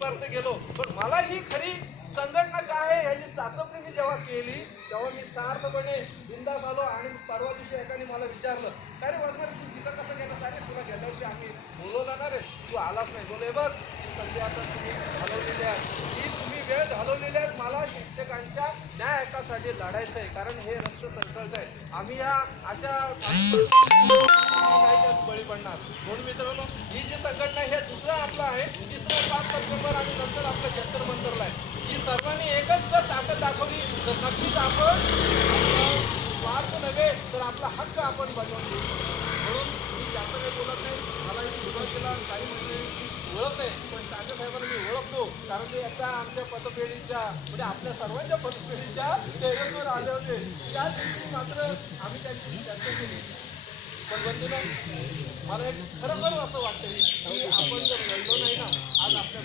तिथपर्यंत गेलो, पण मला ही खरी संघटना काय आहे याची चाचपणी मी जेव्हा केली तेव्हा मी सार्थपणे बिंदास आलो. आणि परवा दिवशी एकाने मला विचारलं, काय रे वाजणार तू तिथं कसं गेलं? काय रे तुला गेल्या वर्षी आम्ही बोलवलं ना रे, तू आलाच नाही. बोले बघ सध्या आता तुम्ही घालवलेली आहे, ही तुम्ही वेळ घालवलेली आहे. मला शिक्षकांच्या न्याय हक्कासाठी लढायचं आहे, कारण हे रक्त संकल्प आहे. आम्ही या अशा बळी पडणार. म्हणून मित्रांनो, ही जी संघटना हे दुसरं आपलं आहे, तिसरं 5 सप्टेंबर आणि नंतर आपलं जंतर मंतरला आहे. ही सर्वांनी एकच जर ताकद दाखवली तर नक्कीच आपण स्वार्थ नव्हे तर आपला हक्क आपण बजावून देऊ शकतो. म्हणून मी जास्त काही बोलत नाही. मला ही सुरुवातीला काही मंडळी ओळख नाही, पण तात्या साहेबांना मी ओळखतो, कारण ते एकदा आमच्या पतपेढीच्या म्हणजे आपल्या सर्वांच्या पतपेढीच्या टेरेसवर आले होते. त्या दिवशी मात्र आम्ही त्यांची चर्चा केली. पण बंधूंनो, मला एक खरोखर असं वाटतं की आपण जर लढलो नाही ना आज आपल्या